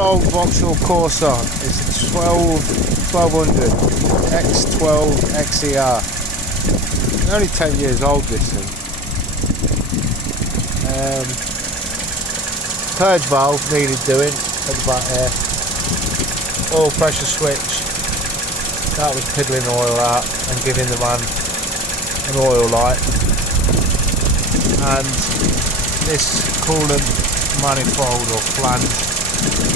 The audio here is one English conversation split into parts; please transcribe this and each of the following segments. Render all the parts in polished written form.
old Vauxhall Corsa. It's a 1200 X12XER. Only 10 years old, this thing. Purge valve needed doing at the back there. Oil pressure switch. That was piddling oil out and giving the man an oil light. And this coolant manifold or flange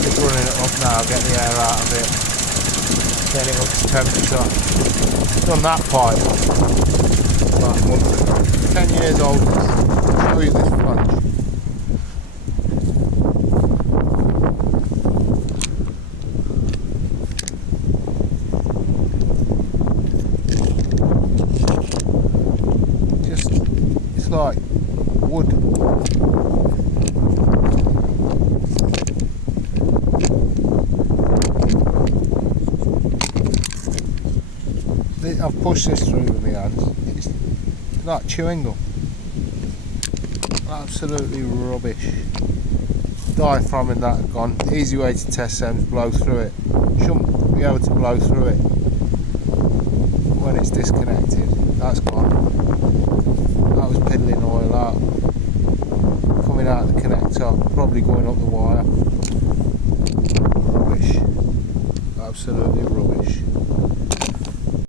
is running it up now, get the air out of it, getting it up to temperature. Done that pipe about a month ago. 10 years old. I'll show you this flange. It's like wood. I've pushed this through with my hands. It's like chewing gum. Absolutely rubbish. Diaphragm in that gone. Easy way to test them is blow through it. Shouldn't be able to blow through it when it's disconnected. That's gone. That was piddling oil out. Coming out of the connector, probably going up the wire. Rubbish. Absolutely rubbish.